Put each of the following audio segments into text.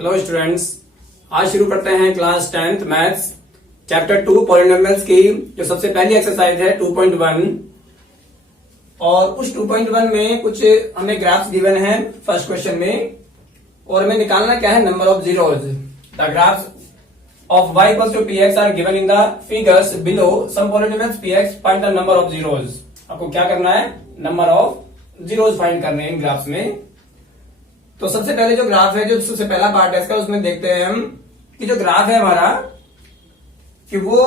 Hello students, आज शुरू करते हैं class 10th maths chapter 2 polynomials की जो सबसे पहली एक्सरसाइज है 2.1। और उस 2.1 में कुछ हमें ग्राफ्स गिवन हैं फर्स्ट क्वेश्चन में, और हमें निकालना क्या है, number of zeros. The graphs of y equals to px are given in the figures below some polynomials px, find the number of zeros. आपको क्या करना है, नंबर ऑफ जीरोज फाइंड करने हैं इन ग्राफ्स में। तो सबसे पहले जो ग्राफ है, जो सबसे पहला पार्ट है इसका, उसमें देखते हैं हम कि जो ग्राफ है हमारा कि वो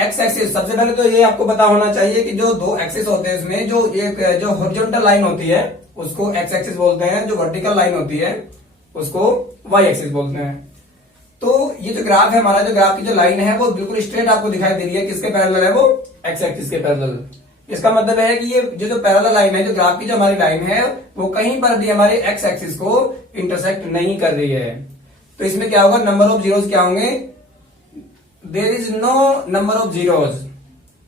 एक्स एक्सिस, सबसे पहले तो ये आपको पता होना चाहिए कि जो दो एक्सिस होते हैं इसमें, जो एक जो हॉरिजॉन्टल लाइन होती है उसको एक्स एक्सिस बोलते हैं, जो वर्टिकल लाइन होती है उसको वाई एक्सिस बोलते हैं। तो ये जो ग्राफ है हमारा, जो ग्राफ की जो लाइन है वो बिल्कुल स्ट्रेट आपको दिखाई दे रही है, किसके पैरेलल है, वो एक्स एक्सिस के पैरेलल। इसका मतलब है कि ये जो पैरेलल लाइन है, जो ग्राफ की जो हमारी लाइन है, वो कहीं पर भी हमारे एक्स एक्सिस को इंटरसेक्ट नहीं कर रही है। तो इसमें क्या होगा, नंबर ऑफ जीरोज क्या होंगे, there is no number of zeros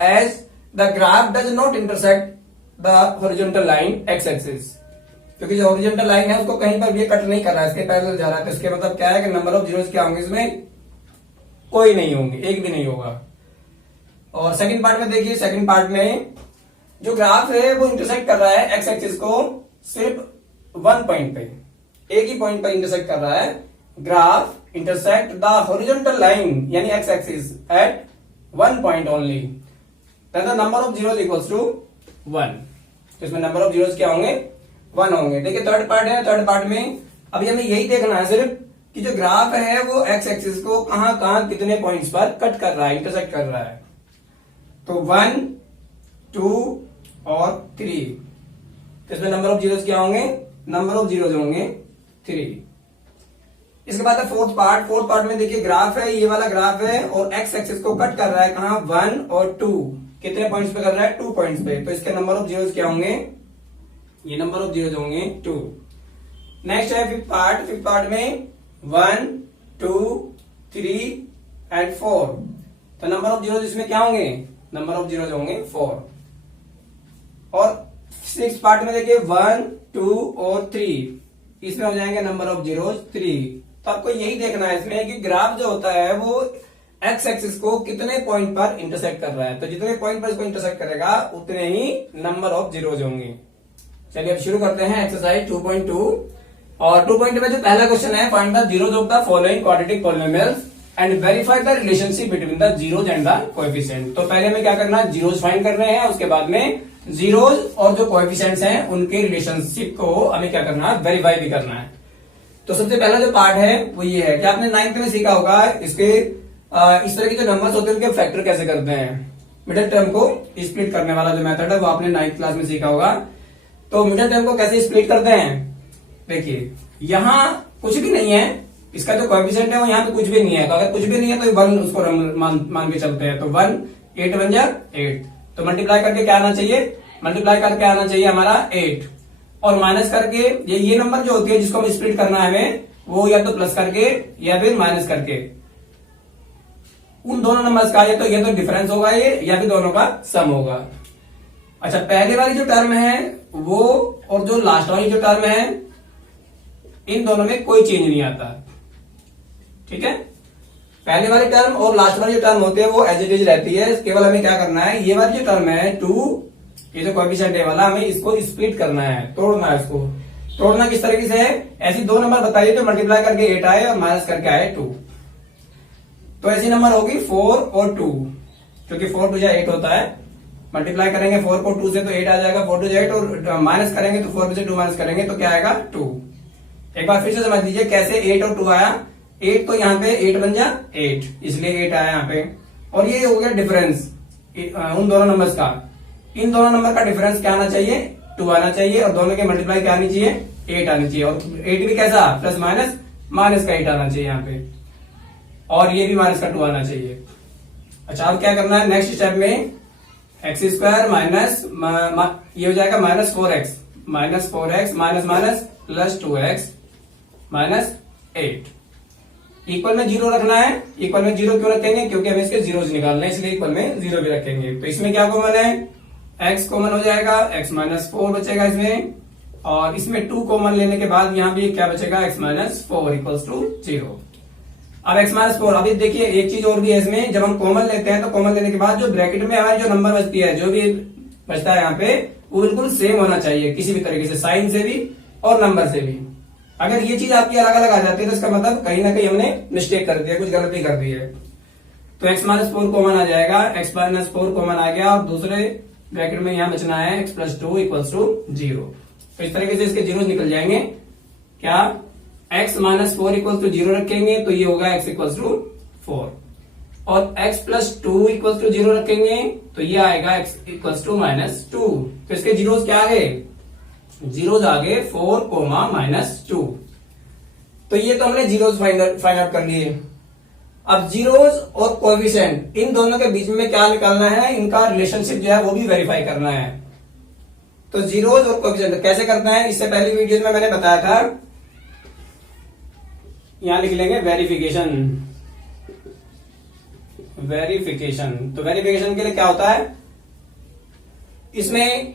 as the graph does not intersect the horizontal line X axis. क्योंकि जो हॉरिजॉन्टल लाइन है उसको कहीं पर भी कट नहीं कर रहा है, इसके पैरेलल जा रहा है। तो इसके मतलब क्या है कि नंबर ऑफ जीरोज क्या होंगे, इसमें कोई नहीं होंगे, एक भी नहीं होगा। और सेकंड पार्ट में देखिए, सेकंड पार्ट में जो ग्राफ है वो इंटरसेक्ट कर रहा है एक्स एक्सिस को सिर्फ वन पॉइंट पे, एक ही पॉइंट पर इंटरसेक्ट कर रहा है। Graph intersect the horizontal line यानी X axis at one point only, the number of zeros equals to 1। इसमें नंबर ऑफ जीरोज क्या होंगे, 1 होंगे। देखिए थर्ड पार्ट है, थर्ड पार्ट में अभी हमें यही देखना है सिर्फ कि जो ग्राफ है वो एक्स एक्सिस को कहां कहां कितने पॉइंट्स पर कट कर रहा है, इंटरसेक्ट कर रहा है। तो 1, 2 और 3, तो इसमें नंबर ऑफ जीरोज क्या होंगे, नंबर ऑफ जीरोज होंगे 3। इसके बाद है फोर्थ पार्ट। फोर्थ पार्ट में देखिए ग्राफ है, ये वाला ग्राफ है, और एक्स एक्सिस को कट कर रहा है कहां, 1 और 2, कितने पॉइंट्स पे कर रहा है, 2 पॉइंट्स पे। तो इसके नंबर ऑफ जीरोज क्या होंगे, ये नंबर ऑफ जीरोज होंगे 2। नेक्स्ट है फिफ्थ पार्ट। फिफ्थ पार्ट में 1, 2, 3 एंड 4, तो नंबर ऑफ जीरोज इसमें क्या होंगे, नंबर ऑफ जीरोज होंगे 4। और सिक्स पार्ट में देखिए 1, 2 और 3, इसमें हो जाएंगे नंबर ऑफ जीरोज 3। तो आपको यही देखना है इसमें कि ग्राफ जो होता है वो एक्स एक्सिस को कितने पॉइंट पर इंटरसेक्ट कर रहा है। तो जितने पॉइंट पर इसको इंटरसेक्ट करेगा उतने ही नंबर ऑफ जीरोज होंगे। चलिए अब शुरू करते हैं एक्सरसाइज 2.2। और 2.2 में जो पहला क्वेश्चन है, find the zeros of the following quadratic polynomials and verify the relationship between the zeros and the coefficient. तो पहले में क्या करना है, जीरोज फाइंड करने हैं, उसके बाद में जीरोज और जो कोएफिशिएंट्स हैं उनके रिलेशनशिप को हमें क्या करना है, वेरीफाई भी करना है। तो सबसे पहला जो पार्ट है वो ये है कि आपने 9th में सीखा होगा इसके इस तरह के जो नंबर्स होते हैं उनके फैक्टर कैसे करते हैं। मिडिल टर्म को स्प्लिट करने वाला जो मेथड है वो आपने 9th क्लास में सीखा होगा। तो मिडिल टर्म को कैसे स्प्लिट करते हैं, देखिए यहां कुछ भी नहीं है, इसका जो कोएफिशिएंट है वो यहाँ पे कुछ भी नहीं है। तो अगर कुछ भी नहीं है तो 1 उसको मान के चलते हैं। तो 1 8 बन जा 8, तो मल्टीप्लाई करके क्या आना चाहिए, मल्टीप्लाई करके आना चाहिए हमारा 8, और माइनस करके ये नंबर जो होती है जिसको हमें स्प्लिट करना है हमें, वो या तो प्लस करके या फिर माइनस करके, उन दोनों नंबर्स का ये तो डिफरेंस होगा ये, या फिर दोनों का सम होगा। अच्छा, पहले वाली जो टर्म है वो और जो लास्ट वाली जो टर्म है, इन दोनों में कोई चेंज नहीं आता, ठीक है। पहले वाली टर्म और लास्ट वाली जो टर्म होती है वो एज इट इज रहती है। केवल हमें क्या करना है, ये वाली जो टर्म है 2, ये जो कोएफिशिएंट है वाला, हमें इसको स्प्लिट करना है, तोड़ना है। इसको तोड़ना किस तरीके से है, ऐसी दो नंबर बताइए जो मल्टीप्लाई करके 8 आए और माइनस करके आए 2। तो ऐसी नंबर होगी 4 और 2, क्योंकि 4 2 8 होता है। मल्टीप्लाई करेंगे 4 को 2 से तो 8 आ जाएगा, 4 2 8, और माइनस करेंगे तो 4 से 2 माइनस करेंगे तो क्या आएगा 2। एक बार फिर से समझ लीजिए कैसे 8 और 2 आया। 8 तो यहाँ पे 8 बन जा 8, इसलिए 8 आया यहाँ पे। और ये हो गया डिफरेंस उन दोनों नंबर्स का। इन दोनों नंबर का डिफरेंस क्या आना चाहिए, 2 आना चाहिए, और दोनों के मल्टीप्लाई क्या आनी चाहिए, 8 आनी चाहिए। और 8 भी कैसा, प्लस माइनस, माइनस का 8 आना चाहिए यहाँ पे, और ये भी माइनस का 2 आना चाहिए। अच्छा, अब क्या करना है नेक्स्ट स्टेप में, एक्स स्क्वायर माइनस ये हो जाएगा -4x, -4x minus minus plus 2x minus 8, equal में 0 रखना है। इक्वल में 0 क्यों रखेंगे, क्योंकि हमें इसके जीरोज निकालना है, इसलिए इक्वल में 0 भी रखेंगे। तो इसमें क्या कॉमन है, x कॉमन हो जाएगा, x -4 बचेगा इसमें, और इसमें 2 कॉमन लेने के बाद यहाँ भी क्या बचेगा, x माइनस 4 इक्वल्स टू 0। अब x माइनस 4, अभी देखिए एक चीज और भी है इसमें, जब हम कॉमन लेते हैं तो कॉमन लेने के बाद जो ब्रैकेट में हमारी जो नंबर बचती है, जो भी बचता है यहाँ पे, वो बिल्कुल सेम होना चाहिए किसी भी तरीके से, साइन से भी और नंबर से भी। अगर ये चीज आपकी अलग अलग आ जाती है तो इसका मतलब कहीं ना कहीं हमने मिस्टेक कर दिया, कुछ गलती कर दी है। तो x माइनस 4 कॉमन आ जाएगा, x माइनस 4 कॉमन आ गया और दूसरे ब्रैकेट में यहाँ बचना है x प्लस 2 इक्वल्स टू 0। तो इस तरीके से इसके जीरो निकल जाएंगे। क्या x माइनस 4 इक्वल्स टू 0 रखेंगे तो ये होगा x इक्वल्स टू 4, और x प्लस 2 इक्वल्स टू 0 रखेंगे तो ये आएगा x इक्वल्स टू माइनस 2। तो इसके जीरोस क्या आ गए, जीरोस आ गए 4 कोमा माइनस 2। तो ये तो हमने जीरोस फाइंड आउट कर लिए। अब जीरोस और कोएफिशिएंट, इन दोनों के बीच में क्या निकालना है, इनका रिलेशनशिप जो है वो भी वेरीफाई करना है। तो जीरोस और कोएफिशिएंट कैसे करना है, इससे पहली वीडियोस में मैंने बताया था। यहां लिख लेंगे वेरिफिकेशन। वेरिफिकेशन, तो वेरिफिकेशन के लिए क्या होता है, इसमें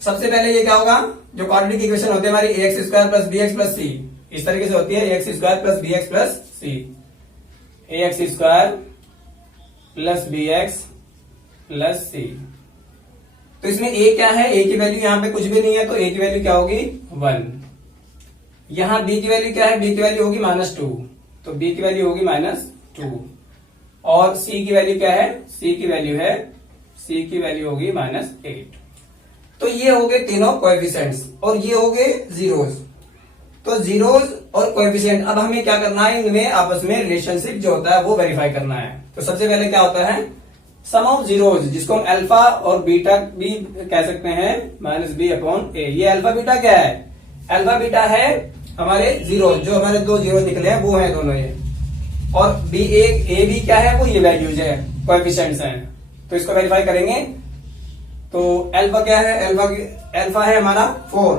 सबसे पहले ये क्या होगा, जो क्वाड्रेटिक इक्वेशन होती है हमारी ax square plus B X plus सी, इस तरीके से होती है, ax square plus B X plus सी, ax square plus B X plus सी। तो इसमें a क्या है, a की वैल्यू यहाँ पे कुछ भी नहीं है, तो a की वैल्यू क्या होगी 1। यहां b की वैल्यू क्या है, b की वैल्यू होगी -2, तो b की वैल्यू होगी -2। और c की वैल्यू क्या है, c की वैल्यू होगी -8। तो ये हो गए तीनों कोएफिशिएंट्स और ये हो गए जीरोस। तो जीरोस और कोएफिशिएंट, अब हमें क्या करना है, इनमें आपस में रिलेशनशिप जो होता है वो वेरीफाई करना है। तो सबसे पहले क्या होता है, सम ऑफ जीरोस, जिसको हम अल्फा और बीटा भी कह सकते हैं, -b/a। ये अल्फा बीटा क्या है, अल्फा बीटा है हमारे जीरो, जो हमारे दो जीरो निकले हैं वो है दोनों ये, और a b क्या है, वो ये वैल्यूज है, कोएफिशिएंट्स हैं। तो इसको वेरीफाई करेंगे। तो अल्फा क्या है, अल्फा है हमारा 4,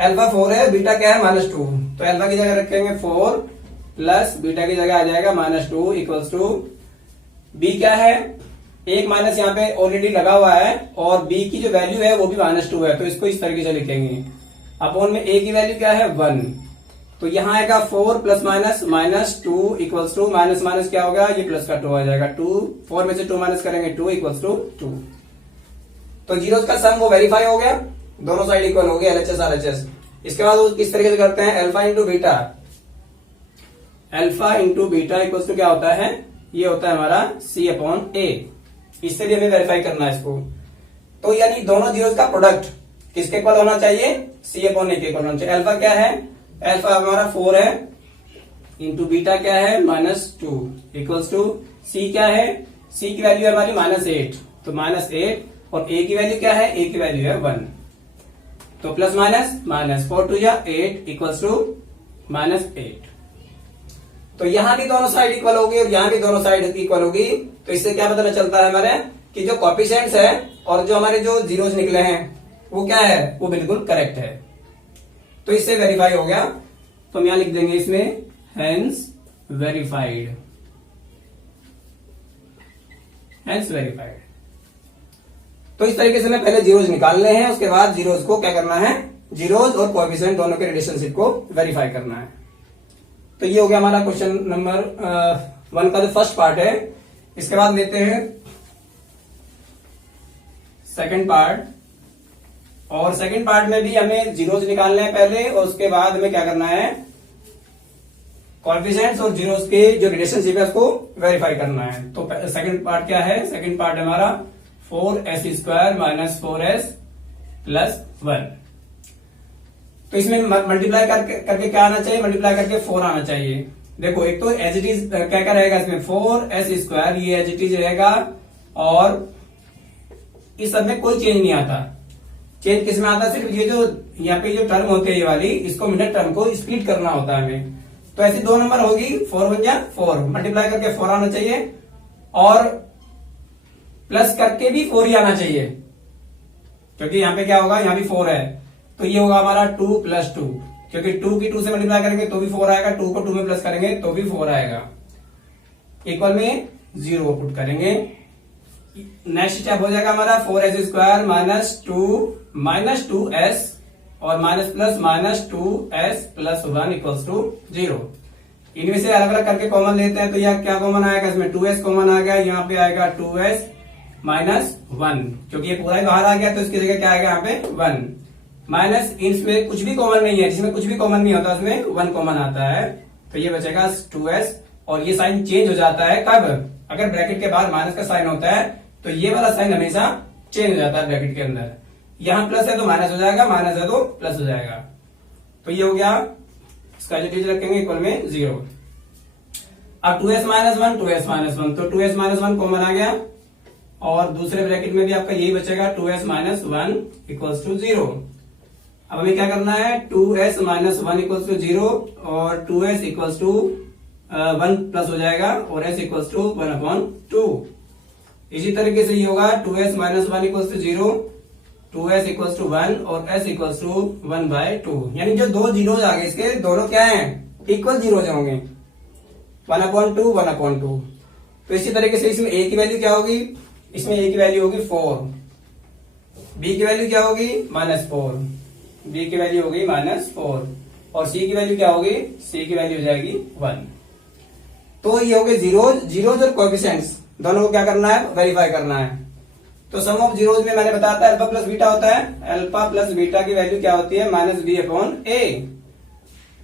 अल्फा 4 है, बीटा क्या है -2। तो अल्फा की जगह रखेंगे 4 प्लस बीटा की जगह आ जाएगा -2 इक्वल्स टू बी क्या है, एक माइनस यहाँ पे ऑलरेडी लगा हुआ है, और बी की जो वैल्यू है वो भी -2 है, तो इसको इस तरीके से लिखेंगे। अपॉन में a की वैल्यू क्या है 1, तो यहाँ आएगा 4 प्लस -2 इक्वल्स टू माइनस क्या होगा, ये प्लस का 2 आ जाएगा, 2 4 में से 2 माइनस करेंगे 2 इक्वल्स टू 2। तो जीरोस का सम वो वेरीफाई हो गया, दोनों साइड इक्वल हो गया, LHS RHS। इसके बाद वो किस तरीके से करते हैं, alpha into beta, alpha into beta equals to क्या होता है, ये होता है हमारा C/A। इससे भी हमें वेरीफाई करना है इसको। तो यानी दोनों जीरोस का प्रोडक्ट किसके इक्वल होना चाहिए, C/A के इक्वल होना चाहिए। अल्फा क्या है, अल्फा हमारा 4 है, इंटू बीटा क्या है -2 इक्वल्स टू C क्या है, C की वैल्यू है हमारी -8, तो -8, और a की वैल्यू क्या है, a की वैल्यू है 1, तो प्लस माइनस 4 2 या 8 इक्वल्स टू -8। तो यहां भी दोनों साइड इक्वल होगी और यहां भी दोनों साइड इक्वल होगी। तो इससे क्या पता चलता है हमारे कि जो कोएफिशिएंट्स है और जो हमारे जो जीरोस निकले हैं वो क्या है, वो बिल्कुल करेक्ट है। तो इससे वेरीफाई हो गया। तो हम यहां लिख देंगे इसमें हेंस वेरीफाइड, हेंस वेरीफाइड। तो इस तरीके से हमें पहले जीरोस निकालने हैं, उसके बाद जीरोस को क्या करना है, जीरोस और कोएफिशिएंट दोनों के रिलेशनशिप को वेरीफाई करना है। तो ये हो गया हमारा क्वेश्चन नंबर 1 का जो फर्स्ट पार्ट है। इसके बाद लेते हैं सेकंड पार्ट, और सेकंड पार्ट में भी हमें जीरोस निकालने हैं पहले, और उसके बाद हमें क्या करना है, कोएफिशिएंट्स और जीरोस के जो रिलेशनशिप है उसको वेरीफाई करना है। तो सेकंड पार्ट क्या है, सेकंड पार्ट हमारा 4s square minus 4s plus 1। तो इसमें मल्टीप्लाई करके क्या आना चाहिए, मल्टीप्लाई करके 4 आना चाहिए। देखो एक तो एज इट इज क्या रहेगा इसमें 4s स्क्वायर, ये एज इट इज रहेगा, और इस सब में कोई चेंज नहीं आता। चेंज किसमें आता है, सिर्फ ये जो यहाँ पे जो टर्म होती है ये वाली, इसको मिडल टर्म को स्प्लिट करना होता है हमें। तो ऐसी दो नंबर होगी, 4 बन जा 4, मल्टीप्लाई करके 4 आना चाहिए, और प्लस करके भी 4 ही आना चाहिए, क्योंकि यहाँ पे क्या होगा, यहाँ भी 4 है, तो ये होगा हमारा 2 + 2, क्योंकि 2 की 2 से मल्टीप्लाई करेंगे तो भी 4 आएगा, 2 को 2 में प्लस करेंगे तो भी 4 आएगा। इक्वल में 0 पुट करेंगे। नेक्स्ट स्टेप हो जाएगा हमारा 4s स्क्वायर माइनस 2s और minus plus minus 2s plus 1 equals to 0। इनमें से अलग अलग करके कॉमन लेते हैं तो यह क्या कॉमन आएगा, इसमें 2s कॉमन आ गया, यहाँ पे आएगा 2s माइनस 1, क्योंकि ये पूरा ही बाहर आ गया तो इसकी जगह क्या आएगा यहाँ पे 1 माइनस, इसमें कुछ भी कॉमन नहीं है, जिसमें कुछ भी कॉमन नहीं होता उसमें 1 कॉमन आता है, तो ये बचेगा 2s। और ये साइन चेंज हो जाता है कब, अगर ब्रैकेट के बाहर माइनस का साइन होता है तो ये वाला साइन हमेशा चेंज हो जाता है ब्रैकेट के अंदर। यहाँ प्लस है तो माइनस हो जाएगा, माइनस है तो प्लस हो जाएगा। तो ये हो गया, इसका जो चीज रखेंगे इक्वल में 0। अब 2s माइनस 1 2s माइनस 1, तो 2s माइनस 1 कॉमन आ गया और दूसरे ब्रैकेट में भी आपका यही बचेगा 2s माइनस 1 इक्वल्स टू 0। अब हमें क्या करना है, 2s माइनस 1 इक्वल्स टू 0 और 2s इक्वल्स टू 1 प्लस हो जाएगा और s इक्वल्स टू 1/2। इसी तरीके से ये होगा 2s minus 1 equals to 0, 2s equals to 1 और s इक्वल्स टू 1/2। यानी जो दो जीरोज आ गए इसके दोनों क्या हैं, इक्वल जीरोज होंगे, 1/2 1/2। तो इसी तरीके से इसमें a की वैल्यू क्या होगी, इसमें a की वैल्यू होगी 4, b की वैल्यू क्या होगी -4, b की वैल्यू होगी -4 और c की वैल्यू क्या होगी, c की वैल्यू हो जाएगी 1। तो ये हो गए जीरोज और कोएफिशिएंट्स, दोनों को क्या करना है, वेरीफाई करना है। तो सम ऑफ जीरोज में मैंने बताया था अल्फा प्लस बीटा होता है, अल्फा प्लस बीटा की वैल्यू क्या होती है -b/a।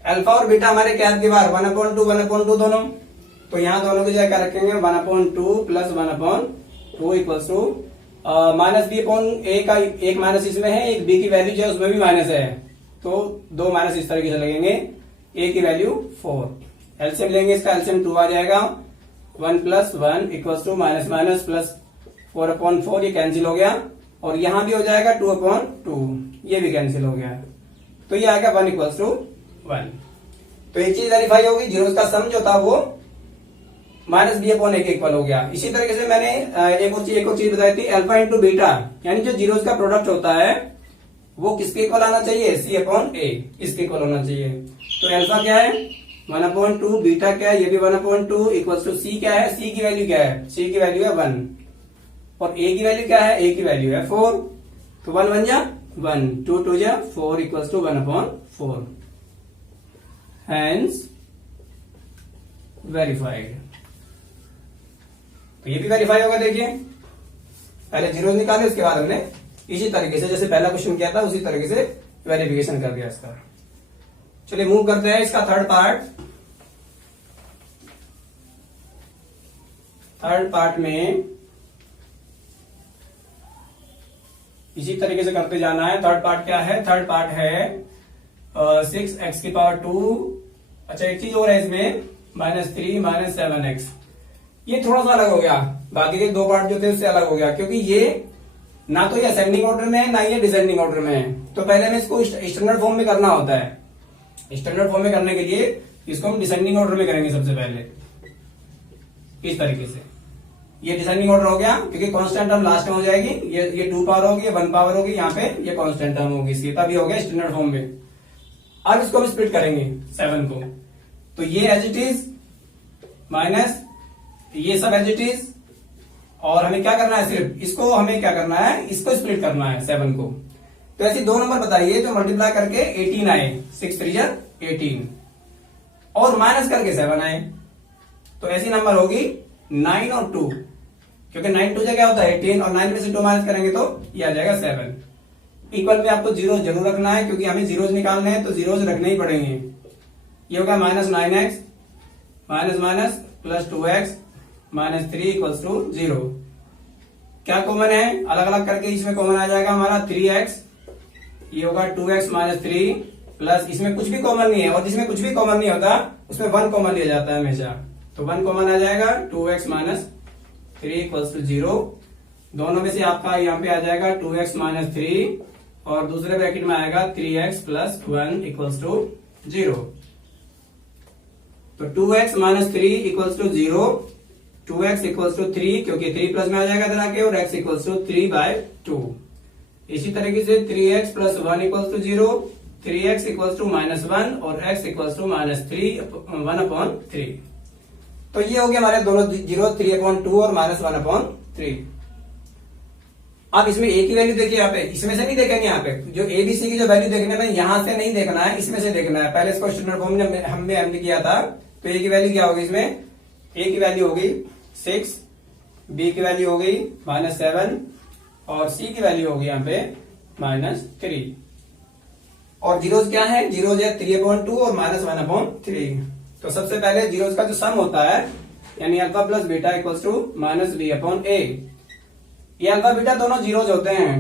अल्फा और बीटा हमारे क्या है, 1/2 1/2 दोनों, तो यहाँ दोनों की जगह क्या रखेंगे 1/2 प्लस 1/2 इक्वल्स टू -b/a का एक माइनस इसमें है, एक b की वैल्यू जो है उसमें भी माइनस है, तो दो माइनस इस तरीके से लगेंगे, a की वैल्यू 4, एलसीएम लेंगे, इसका एलसीएम 2 आ जाएगा, 1 plus 1 equals to minus minus plus 4/4, ये कैंसिल हो गया और यहाँ भी हो जाएगा 2/2, ये भी कैंसिल हो गया, तो ये आएगा 1 इक्वल्स टू 1। तो एक चीज वेरीफाई होगी, जीरोस का सम जो था वो -b/a के इक्वल हो गया। इसी तरीके से मैंने एक और चीज बताई थी, अल्फा इंटू बीटा, यानी जो जीरोस का प्रोडक्ट होता है वो किसके इक्वल आना चाहिए, c/a, इसके इक्वल होना चाहिए। तो अल्फा क्या है 1/2, बीटा क्या है, ये भी 1/2 इक्वल्स टू c क्या है, c की वैल्यू क्या है, c की वैल्यू है 1 और a की वैल्यू क्या है, a की वैल्यू है 4, तो 1 1 जा 1, 2 2 जा 4 इक्वल्स टू 1/4, हैंस वेरीफाइड। तो ये भी वेरीफाई होगा, देखिए पहले जीरो निकाले, उसके बाद हमने इसी तरीके से जैसे पहला क्वेश्चन किया था उसी तरीके से वेरिफिकेशन कर दिया इसका। चलिए मूव करते हैं इसका थर्ड पार्ट में इसी तरीके से करते जाना है। थर्ड पार्ट क्या है, थर्ड पार्ट है 6x⁻²। अच्छा एक चीज और है इसमें, -3 -7x, ये थोड़ा सा अलग हो गया, बाकी के दो पार्ट जो थे उससे अलग हो गया, क्योंकि ये ना तो ये असेंडिंग ऑर्डर में है ना ये डिसेंडिंग ऑर्डर में है। तो पहले हमें इसको स्टैंडर्ड फॉर्म में करना होता है, स्टैंडर्ड फॉर्म में करने के लिए इसको हम डिसेंडिंग ऑर्डर में करेंगे सबसे पहले, इस तरीके से। ये डिसेंडिंग ऑर्डर हो गया क्योंकि कांस्टेंट टर्म लास्ट में हो जाएगी, ये 2 पावर होगी, 1 पावर होगी, यहाँ पे ये कांस्टेंट टर्म होगी इसकी, तब ये हो गया स्टैंडर्ड फॉर्म में। अब इसको हम स्प्लिट करेंगे 7 को, तो ये एज इट इज माइनस ये सब एज इट इज, और हमें क्या करना है, सिर्फ इसको हमें क्या करना है, इसको स्प्लिट करना है 7 को। तो ऐसे दो नंबर बताइए जो मल्टीप्लाई करके 18 आए, 6 3 18 और माइनस करके 7 आए, तो ऐसी नंबर होगी 9 और 2, क्योंकि 9 2 क्या होता है 18 और 9 में से 2 माइनस करेंगे तो ये आ जाएगा 7। इक्वल में आपको जीरो जरूर रखना है क्योंकि हमें जीरोज निकालने हैं, तो जीरोज रखने ही पड़ेंगे। ये होगा -9x minus plus 2x -3 equals to 0। क्या कॉमन है, अलग अलग करके इसमें कॉमन आ जाएगा हमारा 3x, ये होगा 2x -3 प्लस इसमें कुछ भी कॉमन नहीं है, और जिसमें कुछ भी कॉमन नहीं होता उसमें 1 कॉमन लिया जाता है हमेशा, तो 1 कॉमन आ जाएगा 2x -3 इक्वल्स टू 0। दोनों में से आपका यहाँ पे आ जाएगा 2x -3 और दूसरे ब्रैकेट में आएगा 3x + 1 इक्वल्स टू 0। तो 2x -3 equals to 0, 2x equals to 3 क्योंकि 3 प्लस में आ जाएगा इधर आके, और x इक्वल्स टू 3/2। इसी तरीके से 3x + 1 equals to 0, 3x equals to -1 और x इक्वल्स टू -1/3। तो ये हो गया हमारे दोनों जीरो, 3/2 और -1/3। अब इसमें ए की वैल्यू देखिए यहाँ पे, इसमें से नहीं देखेंगे। यहाँ पे जो एबीसी की जो वैल्यू देखने में यहाँ से नहीं देखना है, इसमें से देखना है। पहले इसको स्टैंडर्ड फॉर्म में हमने किया था। तो ए की वैल्यू क्या होगी इसमें, ए की वैल्यू होगी 6, बी की वैल्यू होगी -7 और सी की वैल्यू होगी यहाँ पे -3। और जीरोज क्या है, जीरोज है 3/2 और -1/3। तो सबसे पहले जीरोज का जो सम होता है यानी alpha plus beta equals to -b/a। ये अल्फा बीटा दोनों जीरोज होते हैं।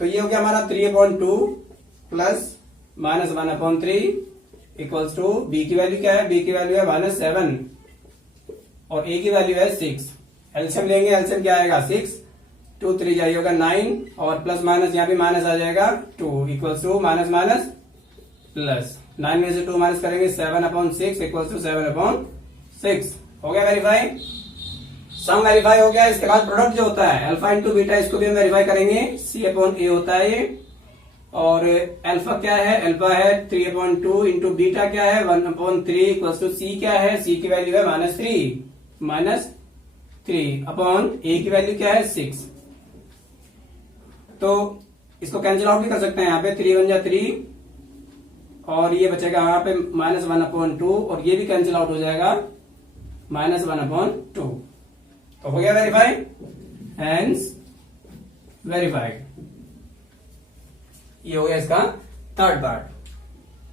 तो ये हो गया हमारा 3/2 प्लस -1/3 इक्वल्स टू बी की वैल्यू क्या है, बी की वैल्यू है -7 और ए की वैल्यू है 6। एलसीएम लेंगे, एलसीएम क्या आएगा 6, 2 3 जाइए होगा 9 और प्लस माइनस यहाँ भी माइनस आ जाएगा 2 equals to minus minus plus 9 में से 2 माइनस करेंगे 7/6 इक्वल्स टू 7/6। हो गया वेरीफाई, सम वेरीफाई हो गया। इसके बाद प्रोडक्ट जो होता है अल्फा इंटू बीटा, इसको भी हम वेरीफाई करेंगे। C/A होता है ये, और अल्फा क्या है, अल्फा है 3/2 इंटू बीटा क्या है 1/3 इक्वल्स टू सी क्या है, सी की वैल्यू है -3 अपॉन ए की वैल्यू क्या है 6। तो इसको कैंसिल आउट भी कर सकते हैं। यहाँ पे 3 1 जा 3 और ये बचेगा यहाँ पे -1/2 और ये भी कैंसिल आउट हो जाएगा -1/2। तो हो गया वेरीफाई, हैंस वेरीफाइड। ये हो गया इसका थर्ड पार्ट।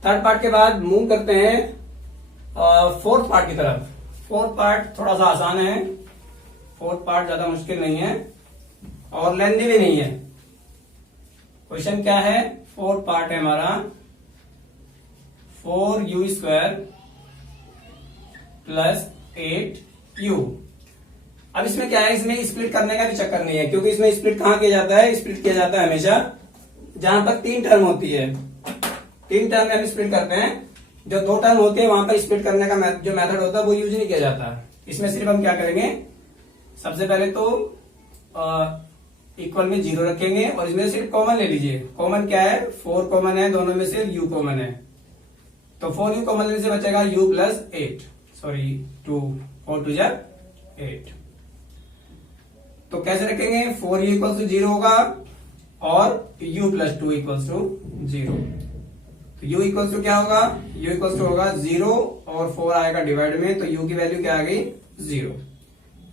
थर्ड पार्ट के बाद मूव करते हैं फोर्थ पार्ट की तरफ। फोर्थ पार्ट थोड़ा सा आसान है, फोर्थ पार्ट ज्यादा मुश्किल नहीं है और लेंथी भी नहीं है। क्वेश्चन क्या है, फोर्थ पार्ट है हमारा 4u² प्लस 8u। अब इसमें क्या है, इसमें स्प्लिट करने का भी चक्कर नहीं है, क्योंकि इसमें स्प्लिट कहां किया जाता है, स्प्लिट किया जाता है हमेशा जहां पर 3 टर्म होती है। 3 टर्म में हम स्प्लिट करते हैं। जो 2 टर्म होते हैं वहां पर स्प्लिट करने का जो मेथड होता है वो यूज नहीं किया जाता। इसमें सिर्फ हम क्या करेंगे, सबसे पहले तो इक्वल में 0 रखेंगे और इसमें सिर्फ कॉमन ले लीजिए। कॉमन क्या है, 4 कॉमन है, दोनों में से u कॉमन है। तो 4u कॉमन लेने से बचेगा u प्लस 8, सॉरी 2, 4 2 जा 8। तो कैसे रखेंगे, 4u इक्वल्स टू 0 होगा और u प्लस 2 इक्वल्स टू 0। तो u इक्वल्स टू क्या होगा, u इक्वल्स टू होगा 0 और 4 आएगा डिवाइड में, तो u की वैल्यू क्या आ गई 0।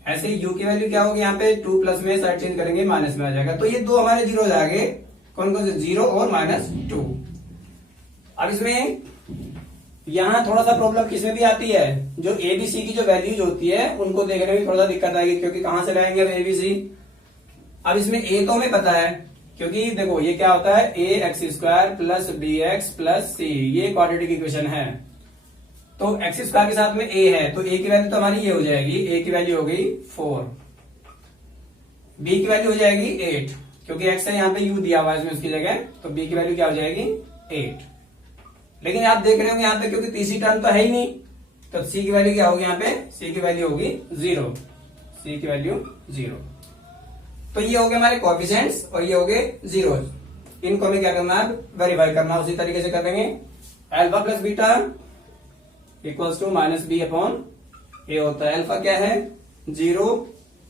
ऐसे ही u की वैल्यू क्या होगी, यहाँ पे 2 प्लस में साइड चेंज करेंगे माइनस में आ जाएगा। तो ये दो हमारे जीरो आ गए, कौन कौन से, 0 और -2। अब इसमें यहां थोड़ा सा प्रॉब्लम किसमें भी आती है, जो एबीसी की जो वैल्यूज होती है उनको देखने में थोड़ा सा दिक्कत आएगी, क्योंकि कहां से लाएंगे हम एबीसी। अब इसमें ए तो हमें पता है, क्योंकि देखो ये क्या होता है, ax² plus bx plus c, ये क्वाड्रेटिक इक्वेशन है। तो x² के साथ में a है, तो a की वैल्यू तो हमारी ये हो जाएगी, a की वैल्यू हो गई 4, b की वैल्यू हो जाएगी 8, क्योंकि x है यहाँ पे u दिया हुआ है इसमें उसकी जगह, तो b की वैल्यू क्या हो जाएगी 8। लेकिन आप देख रहे होंगे यहाँ पे क्योंकि तीसरी टर्म तो है ही नहीं, तो c की वैल्यू क्या होगी, यहाँ पे c की वैल्यू होगी 0, c की वैल्यू 0। तो ये हो गए हमारे कोएफिशिएंट्स और ये हो गए जीरोज। इनको हमें क्या करना है, वेरीफाई करना। उसी तरीके से करेंगे, alpha plus beta equals to -b/a होता है। अल्फा क्या है 0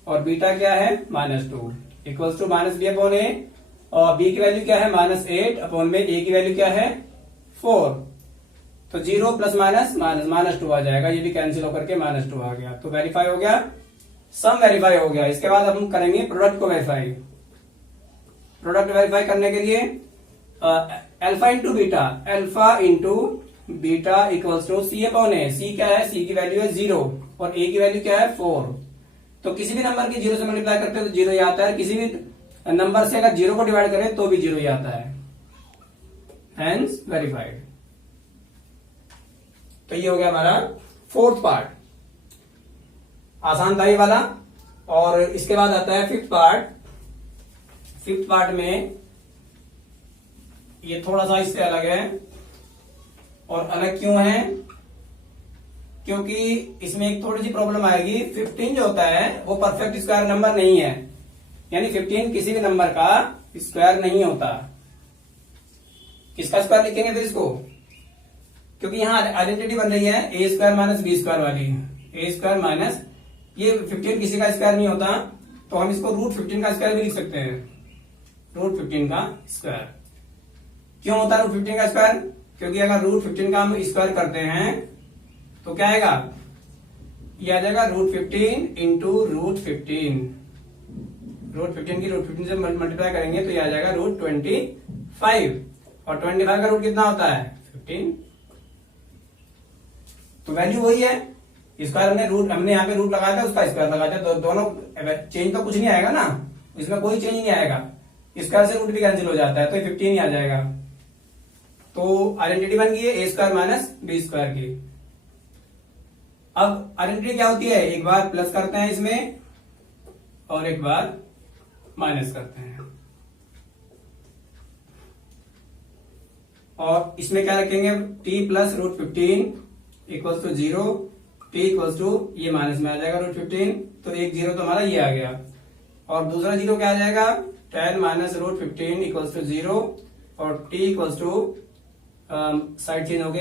और बीटा क्या है -2 इक्वल्स टू -b/a और b की वैल्यू क्या है -8 अपॉन में a की वैल्यू क्या है 4। तो 0 प्लस माइनस माइनस -2 आ जाएगा, ये भी कैंसिल होकर के -2 आ गया। तो वेरीफाई हो गया, सम वेरीफाई हो गया। इसके बाद हम करेंगे प्रोडक्ट को वेरीफाई। प्रोडक्ट वेरीफाई करने के लिए alpha into beta, alpha into beta equals to c/a। c क्या है, c की वैल्यू है 0 और a की वैल्यू क्या है 4। तो किसी भी नंबर की 0 से मल्टीप्लाई करते हैं तो 0 ही आता है, किसी भी नंबर से अगर 0 को डिवाइड करें तो भी 0 ही आता है, हैंस वेरीफाइड। तो ये हो गया हमारा फोर्थ पार्ट, आसान था ये वाला। और इसके बाद आता है फिफ्थ पार्ट। फिफ्थ पार्ट में ये थोड़ा सा इससे अलग है, और अलग क्यों है, क्योंकि इसमें एक थोड़ी सी प्रॉब्लम आएगी। 15 जो होता है वो परफेक्ट स्क्वायर नंबर नहीं है, यानी 15 किसी भी नंबर का स्क्वायर नहीं होता। किसका स्क्वायर लिखेंगे फिर इसको, क्योंकि यहां आइडेंटिटी बन रही है a² माइनस b² वाली, a² माइनस, ये 15 किसी का स्क्वायर नहीं होता, तो हम इसको √15 का स्क्वायर भी लिख सकते हैं। रूट 15 का स्क्वायर। क्यों होता है रूट 15 का स्क्वायर? क्योंकि अगर रूट 15 का हम स्क्वायर करते हैं तो क्या आएगा, ये आ जाएगा रूट 15 इंटू रूट 15। रूट 15 की रूट 15 से मल्टीप्लाई करेंगे तो ये आ जाएगा रूट 25, और 25 का रूट कितना होता है 15। तो वैल्यू वही है, स्क्वायर हमने यहाँ पे रूट लगाया था, उसका स्क्वायर लगाया था, दोनों चेंज तो कुछ नहीं आएगा ना, इसमें कोई चेंज नहीं आएगा, स्क्वायर से रूट भी कैंसिल हो जाता है तो 15 ही आ जाएगा। तो आइडेंटिटी बन गई है ए स्क्वायर माइनस बी स्क्वायर की। अब आइडेंटिटी क्या होती है, एक बार प्लस करते हैं इसमें और एक बार माइनस करते हैं, और इसमें क्या रखेंगे, t plus root 15 equals to 0, t equals to ये माइनस में आ जाएगा रूट 15, तो एक जीरो तो हमारा ये आ गया, और दूसरा जीरो क्या आ जाएगा, 10 माइनस रूट 15 इक्वल्स टू 0, और t equals to side change हो गई,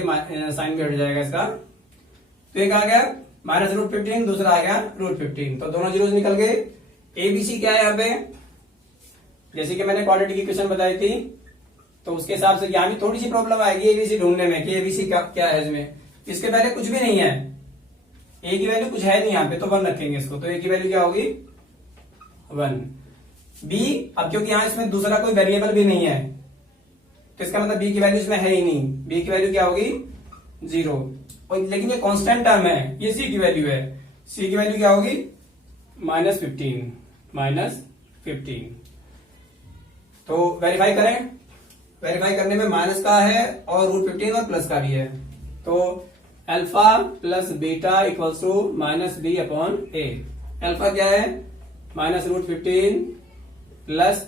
साइन भी हट जाएगा इसका, तो एक आ गया माइनस रूट 15, दूसरा आ गया रूट 15, तो दोनों जीरोस निकल गए। एबीसी क्या है यहाँ पे, जैसे कि मैंने क्वाड्रेटिक इक्वेशन बताई थी, तो उसके हिसाब से यहाँ भी थोड़ी सी प्रॉब्लम आएगी एबीसी ढूंढने में कि एबीसी क्या है इसमें। इसके पहले कुछ भी नहीं है, ए की वैल्यू कुछ है नहीं यहाँ पे, तो 1 रखेंगे इसको, तो ए की वैल्यू क्या होगी 1। बी, अब क्योंकि यहाँ इसमें दूसरा कोई वेरिएबल भी नहीं है तो इसका मतलब बी की वैल्यू इसमें है ही नहीं, बी की वैल्यू क्या होगी 0, और लेकिन ये कांस्टेंट टर्म है, ये सी की वैल्यू है, सी की वैल्यू क्या होगी -15। तो वेरीफाई करें, वेरीफाई करने में माइनस का है और रूट 15 और प्लस का भी है, तो alpha plus beta equals to minus b upon a. Alpha क्या है माइनस रूट 15 प्लस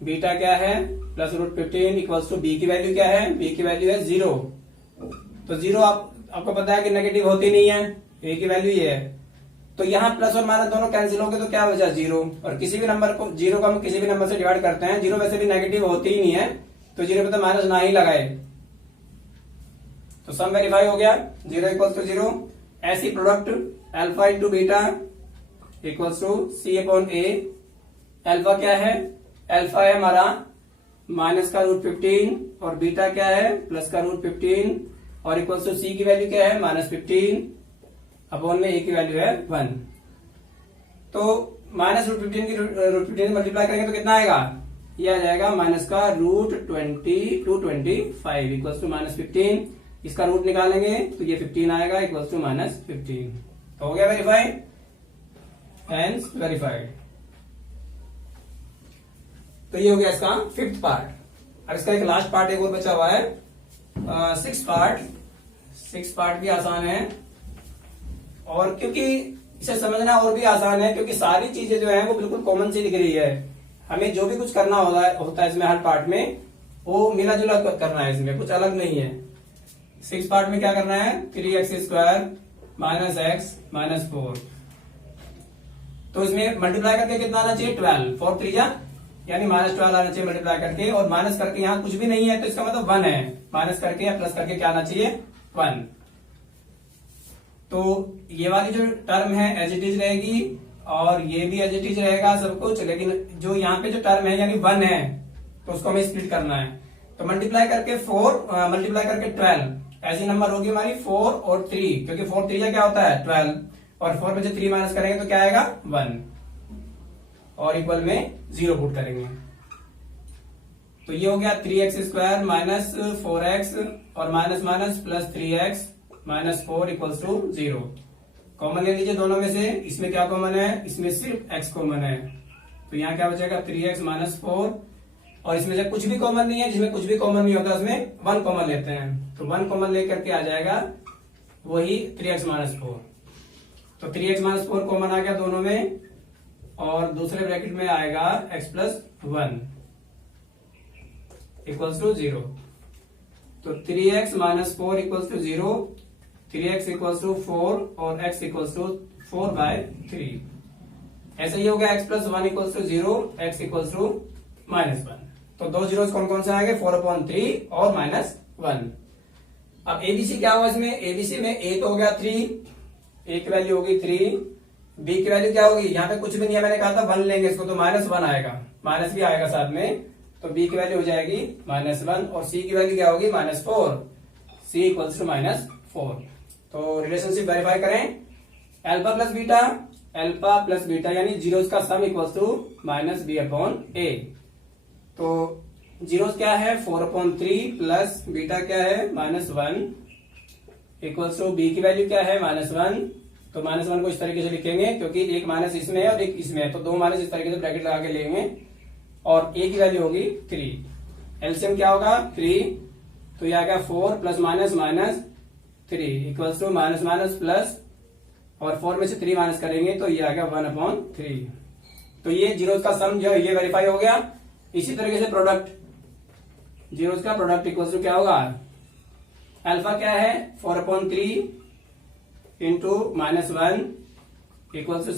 बीटा क्या है plus root 15 equals to b की वैल्यू क्या है, बी की वैल्यू है 0, तो 0 आपको पता है कि नेगेटिव होती नहीं है, ए की वैल्यू ये है, तो यहाँ प्लस और माइनस दोनों कैंसिल हो गए तो क्या बचा 0, और किसी भी नंबर को 0 को हम किसी भी नंबर से डिवाइड करते हैं, 0 वैसे भी नेगेटिव होती ही नहीं है, तो 0 पे तो माइनस ना ही लगाए, तो सम वेरीफाई हो गया 0 इक्वल्स टू 0। ऐसी product alpha into beta equals to c upon a. Alpha क्या है, अल्फा है हमारा माइनस का रूट 15 और बीटा क्या है प्लस का रूट 15, और इक्वल्स टू सी की वैल्यू क्या है -15 अपॉन में ए की वैल्यू है 1। तो माइनस रूट 15 की रूट 15 मल्टीप्लाई करेंगे तो कितना आएगा, ये आ जाएगा माइनस का रूट 20 टू 25 इक्वल्स टू -15, इसका रूट निकालेंगे तो ये 15 आएगा इक्वल्स टू -15। तो हो गया वेरीफाई, हेंस वेरीफाइड। तो ये हो गया इसका 5th पार्ट। अब इसका एक लास्ट पार्ट एक और बचा हुआ है 6th पार्ट। 6th पार्ट भी आसान है, और क्योंकि इसे समझना और भी आसान है क्योंकि सारी चीजें जो है वो बिल्कुल कॉमन सी दिख रही है, हमें जो भी कुछ करना होता है इसमें हर पार्ट में वो मिला जुला करना है, इसमें कुछ अलग नहीं है। 6 पार्ट में क्या करना है, 3x² माइनस x माइनस 4, तो इसमें मल्टीप्लाई करके कितना आना चाहिए 12, 4 3 यानी -12 आना चाहिए मल्टीप्लाई करके, और माइनस करके यहाँ कुछ भी नहीं है तो इसका मतलब 1 है, माइनस करके या प्लस करके क्या आना चाहिए 1। तो ये वाली जो टर्म है एज इट इज रहेगी, और ये भी एज इट इज रहेगा सब कुछ, लेकिन जो यहाँ पे जो टर्म है यानी 1 है तो उसको हमें स्प्लिट करना है, तो मल्टीप्लाई करके 4 मल्टीप्लाई करके 12 ऐसी नंबर होगी हमारी 4 और 3, क्योंकि 4 3 क्या होता है 12, और 4 में से 3 माइनस करेंगे तो क्या आएगा 1, और इक्वल में 0 पुट करेंगे, तो ये हो गया 3x² माइनस 4x और minus minus plus 3x minus 4 equals to 0। Common ले लीजिए दोनों में से, इसमें क्या कॉमन है, इसमें सिर्फ x कॉमन है, तो यहाँ क्या बचेगा 3x माइनस 4, और इसमें से कुछ भी कॉमन नहीं है, जिसमें कुछ भी कॉमन नहीं होता उसमें 1 कॉमन लेते हैं, तो 1 कॉमन लेकर के आ जाएगा वही 3x माइनस 4, तो 3x माइनस 4 कॉमन आ गया दोनों में, और दूसरे ब्रैकेट में आएगा x प्लस 1 इक्वल्स टू 0, तो 3x minus 4 equals to 0, 3x equals to 4 और x इक्वल्स टू 4/3। ऐसा ही हो गया x plus 1 equals to 0, x equals to -1। तो दो जीरोस कौन कौन से आएंगे 4/3 और -1। अब एबीसी क्या हुआ इसमें, एबीसी में ए तो हो गया 3, ए की वैल्यू होगी 3, बी की वैल्यू क्या होगी, यहाँ पे कुछ भी नहीं है, मैंने कहा था 1 लेंगे इसको तो -1 आएगा, माइनस भी आएगा साथ में, तो b की वैल्यू हो जाएगी -1 और c की वैल्यू क्या होगी -4, c इक्वल्स टू -4। तो रिलेशनशिप वेरीफाई करें, अल्फा प्लस बीटा यानी जीरोस का सम इक्वल्स टू -b/a। तो जीरोस क्या है 4/3 प्लस बीटा क्या है -1 इक्वल्स टू b की वैल्यू क्या है -1। तो -1 को इस तरीके से लिखेंगे क्योंकि एक माइनस इसमें है और एक इसमें है, तो दो माइनस इस तरीके से ब्रैकेट लगा के लेंगे और a की वैल्यू होगी 3। एलसीएम क्या होगा 3, तो यह आ गया 4 plus -3 equals to minus plus और 4 में से 3 माइनस करेंगे तो ये आ गया 1/3। तो ये जीरोस का सम जो है ये वेरीफाई हो गया। इसी तरीके से प्रोडक्ट, जीरोस का प्रोडक्ट इक्वल्स टू क्या होगा, अल्फा क्या है 4/3 इंटू -1 इक्वल्स टू